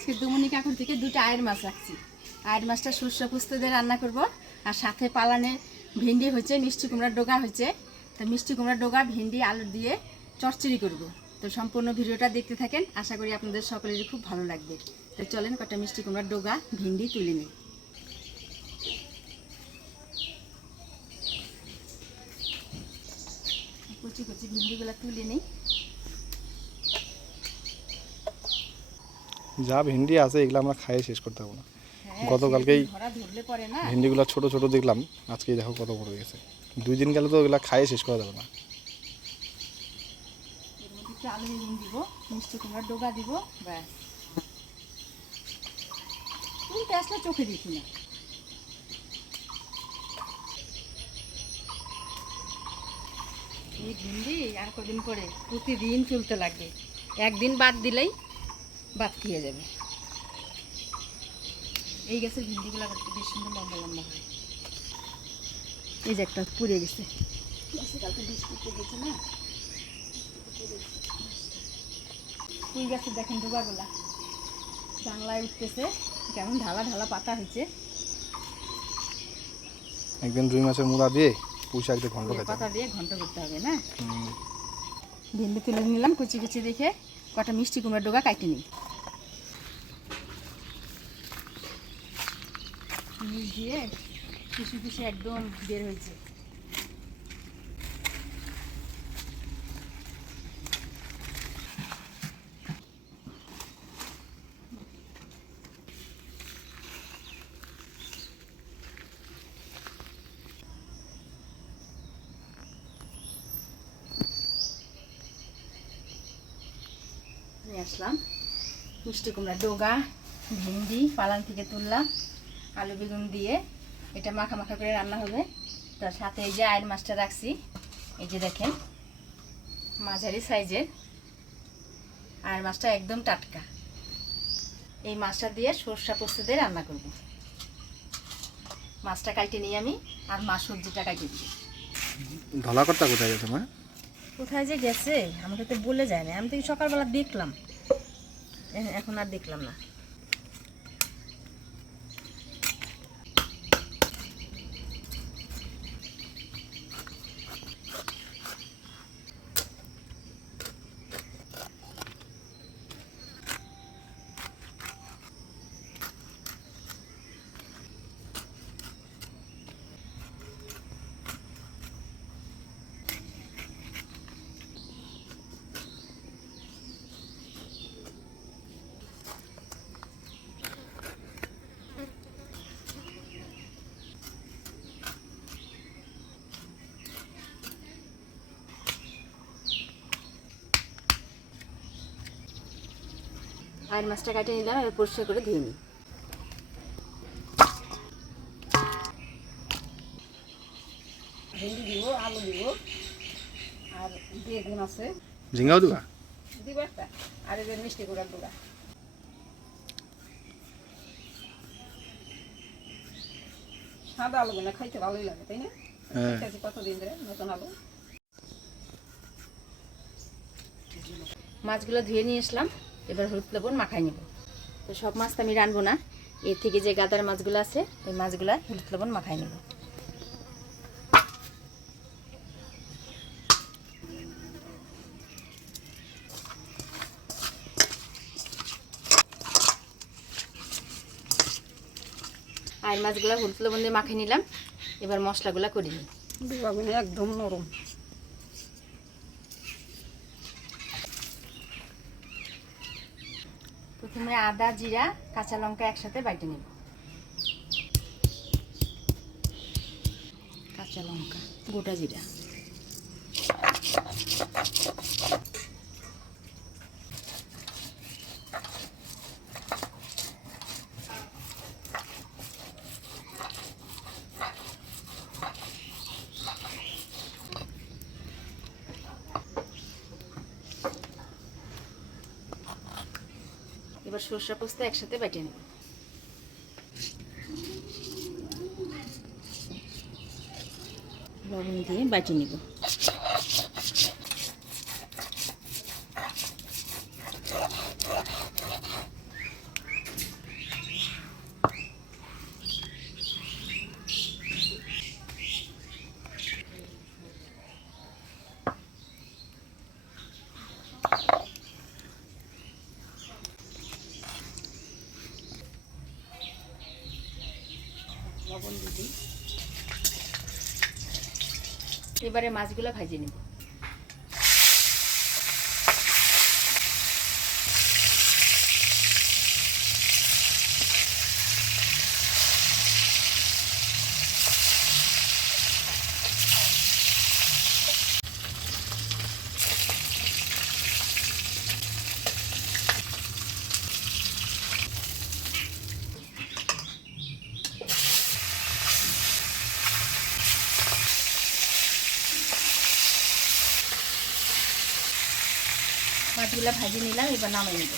আজকে দুমনি কাকুর থেকে দুটো আয়ের মাছ রাখছি। আয়ের মাছটা সরষে পোস্ত দিয়ে রান্না করব, আর সাথে পালানের ভেন্ডি হয়েছে, মিষ্টি কুমড়ার ডগা হয়েছে। তো মিষ্টি কুমড়ার ডগা ভেন্ডি আলু দিয়ে চচ্চড়ি করব। তো সম্পূর্ণ ভিডিওটা দেখতে থাকেন, আশা করি আপনাদের সকলেরই খুব ভালো লাগবে। তো চলেন কটা মিষ্টি কুমড়ার ডগা ভেন্ডি তুলে নিই। কচি কচি ভেন্ডিগুলো তুলে নিই। যা ভেন্ডি আছে এগুলো আমরা খাইয়ে শেষ করতে পারবো না। গতকালকেই ভেন্ডিগুলো ছোট ছোট দেখলাম, আজকে দেখো কত বড় হয়ে গেছে। 2 দিন গেলে তো এগুলো খাইয়ে শেষ করা যাবে না। আলু বেগুন দিব, মিষ্টি কুমড়ার ডগা দিব, ব্যাস। তুলতে আসলে চোখে দেখি না। এই ভেন্ডি আর কদিন পরে প্রতিদিন চলতে লাগবে, একদিন বাদ দিলেই বাদ খেয়ে যাবে। এই গাছের ভেন্ডিগুলো বেশ সুন্দর লম্বা লম্বা হয়। এই যে একটা পুড়ে গেছে, কালকে বৃষ্টি গেছে না। ফুল গাছের দেখেন ডোবাগুলা জানলায় উঠতেছে, কেমন ঢালা ঢালা পাতা হয়েছে। একদিন রুই মাছের মুড়া দিয়ে পুঁই শাক দিয়ে ঘন্ট পাতা দিয়ে ঘন্ট করতে হবে না। ভেন্ডি তুলে নিলাম কুচি কুচি দেখে, কটা মিষ্টি কুমড়ার ডগা কাটে নিই। নিচ দিয়ে কুচি কুচি একদম বের হয়েছে। আসলাম মিষ্টি কুমড়া ডগা ভেন্ডি পালান থেকে তুললাম, আলু বেগুন দিয়ে এটা মাখা মাখা করে রান্না হবে। তার সাথে এই যে আয়ের মাছটা রাখছি, এই যে দেখেন মাঝারি সাইজের আয়ের মাছটা একদম টাটকা। এই মাছটা দিয়ে সরষা পোস্ত দিয়ে রান্না করব। মাছটা কাটে নিই আমি, আর মাছ সবজিটা কাটে দিই। ধলাকরটা কোথায় গেছে মা? কোথায় যে গেছে আমাকে তো বলে যায় না, আমি তো সকালবেলা দেখলাম, এখন আর দেখলাম না। আর মাছটা কাটে নিলাম, এবার পরিষ্কার করে ধুয়ে নিই। ভেন্ডি দিব, আলু দিব, আর বেগুন আছে, ঝিঙ্গাও দিবা দিব একটা, আর এবার মিষ্টি কুমড়ার ডগা। সাদা আলুগুলো খাইতে ভালোই লাগে, তাই না? কতদিন ধরে নতুন আলু। মাছগুলো ধুয়ে নিয়ে আসলাম, এবার হলুদ লবণ মাখাই নেব। তো সব মাছ তো আমি রানবো না, এর থেকে যে গাদার মাছগুলো আছে ওই মাছগুলো হলুদ লবণ মাখাই নেব। আর মাছগুলো হলুদ লবণ দিয়ে মাখিয়ে নিলাম, এবার মশলাগুলো করে নিই। একদম নরম। প্রথমে আদা জিরা কাঁচা লঙ্কা একসাথে বাইটে নেব। কাঁচা লঙ্কা গোটা জিরা, এবার সরষে পোস্ত একসাথে বেটে নেব। লবণ দিয়ে বেটে নেব। লবণ দিয়ে দিই। এবারে মাছগুলো ভেজে নেব। মাছগুলো ভেজে নিলাম, এবার নামিয়ে নেব।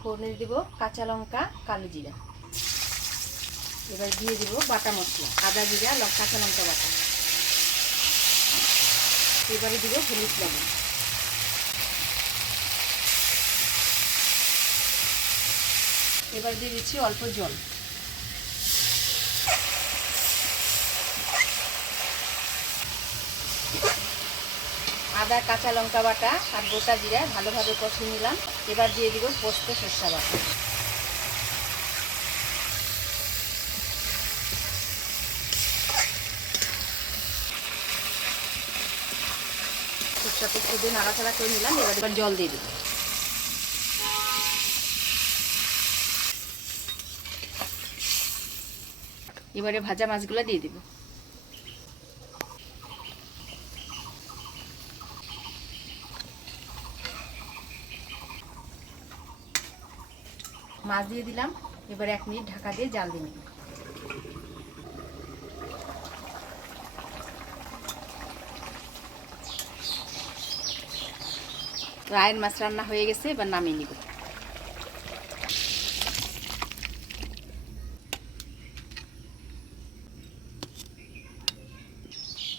ফোড়নে দিব কাঁচা লঙ্কা, কালো জিরা। এবার দিয়ে দিব বাটা মশলা, আদা জিরা কাঁচা লঙ্কা বাটা। এবারে দিব হলুদ লবণ। এবার দিয়ে দিচ্ছি অল্প জল। আদা কাঁচা লঙ্কা বাটা আর গোটা জিরা ভালোভাবে কষিয়ে নিলাম। এবার দিয়ে দিব পোস্ত সরষা বাটা। সরষা পোস্ত দিয়ে নাড়াচাড়া করে নিলাম। এবার জল দিয়ে দিব। এবারে ভাজা মাছগুলো দিয়ে দিব। মাছ দিয়ে দিলাম। এবার 1 মিনিট ঢাকা দিয়ে জাল দিয়ে নিব। আয়ের মাছ রান্না হয়ে গেছে, এবার নামিয়ে নিব।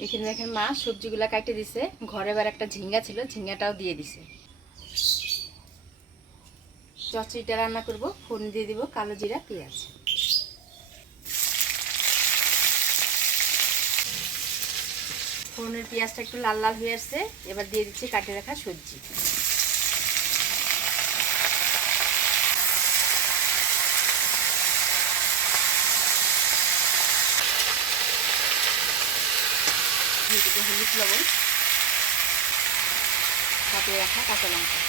এখানে দেখেন মা সবজিগুলা কাটে দিছে। ঘরে এবার একটা ঝিঙ্গা ছিল, ঝিঙ্গাটাও দিয়ে দিছে। চচ্চড়িটা রান্না করব। ফোড়ন দিয়ে দিব কালো জিরা, পেঁয়াজ। ফোড়নের পেঁয়াজটা একটু লাল লাল হয়ে আসছে। এবার দিয়ে দিচ্ছি কাটে রাখা সবজি। দিয়ে দিব হলুদ লবণ, কাটে রাখা কাঁচা লঙ্কা।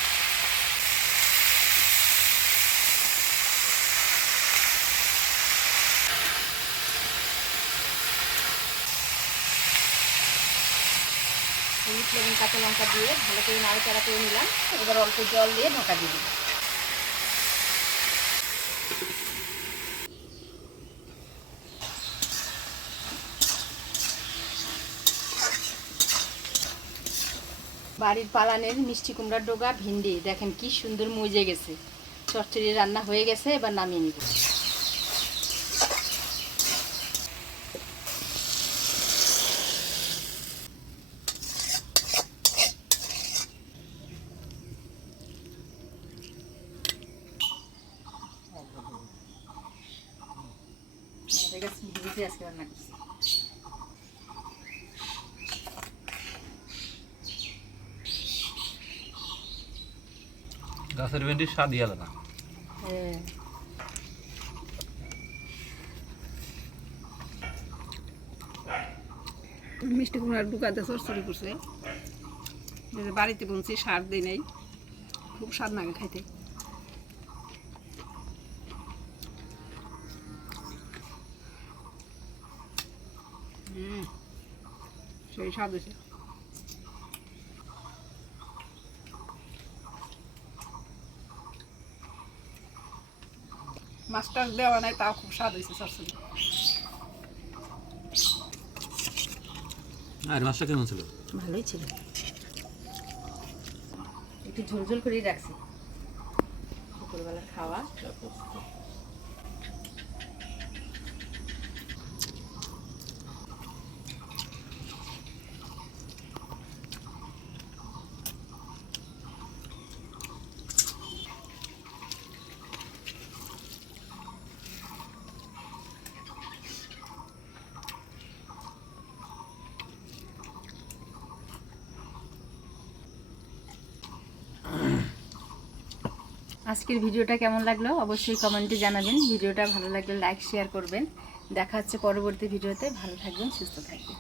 হলুদ লবণ কাঁচা লঙ্কা দিয়ে ভালো করে নাড়াচাড়া করে নিলাম। এবার অল্প জল দিয়ে ঢাকা দিয়ে দিলাম। বাড়ির পালানের মিষ্টি কুমড়ার ডোগা ভিন্ডি দেখেন কি সুন্দর মজে গেছে। চচ্চড়ি রান্না হয়ে গেছে, এবার নামিয়ে নিব। আজকে রান্না করছি। গাছের ভেন্ডির স্বাদই আলাদা। হ্যাঁ, মিষ্টি কুমড়ার ডুকাতে চরচড়ি করছে। বাড়িতে বলছি সার দিই নাই, খুব স্বাদ লাগে খাইতে। সেই স্বাদ হয়েছে। মাছটা দেওয়া নাই, তাও খুব স্বাদ হয়েছে চরচড়ি। আর মাছটা কেমন ছিল? ভালোই ছিল। একটু ঝোলঝোল করেই রাখছি, দুপুরবেলা খাওয়া। আজকের ভিডিওটা কেমন লাগলো অবশ্যই কমেন্টে জানাবেন। ভিডিওটা ভালো লাগলে লাইক শেয়ার করবেন। দেখা হচ্ছে পরবর্তী ভিডিওতে। ভালো থাকবেন, সুস্থ থাকবেন।